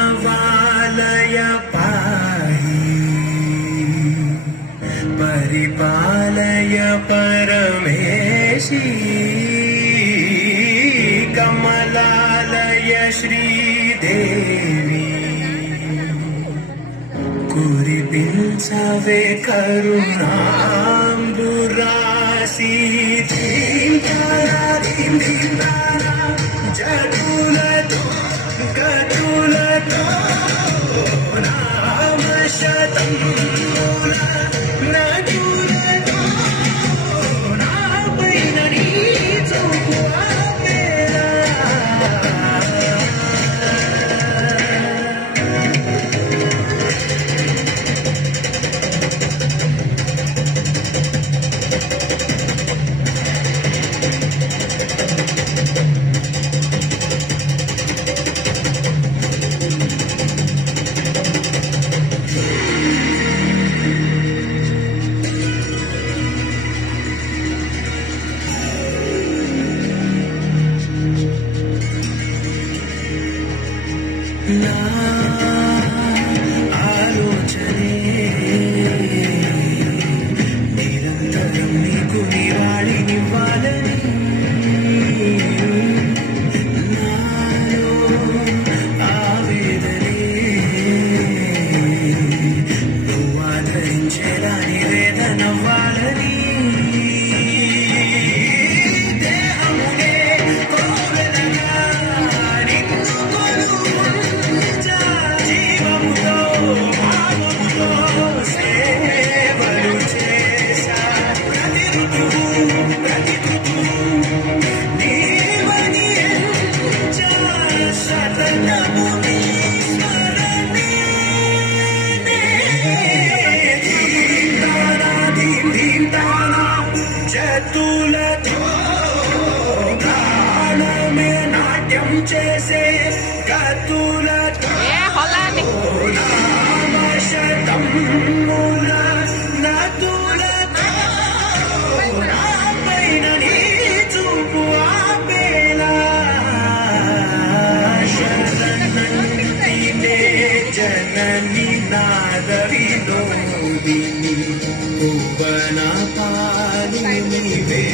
प्रणवालय पाहि परिपालय परमेशी कमलालय श्रीदेवी कुरिपिंचवे करुणांबुरासी धीं तारा धीं धीं तारा जटुलतो गटुलतो नाम शतं मूल नटुलतो नापैननी चौकुआ నా ఆలోచనే నిరంతరం నీకు నివాళినివ్వాలని నాలో ఆవేదనే నువ్వు ఆదరించేలా నివేదనవ్వాలని చతులతో ప్రాణమే నాట్యం చేసే కతులతో నామశతం మూల నతులతో నాపైన నీ చూపు ఆపేలా శరణంతినే జనని నాద వినోదిని భువన పాలినివే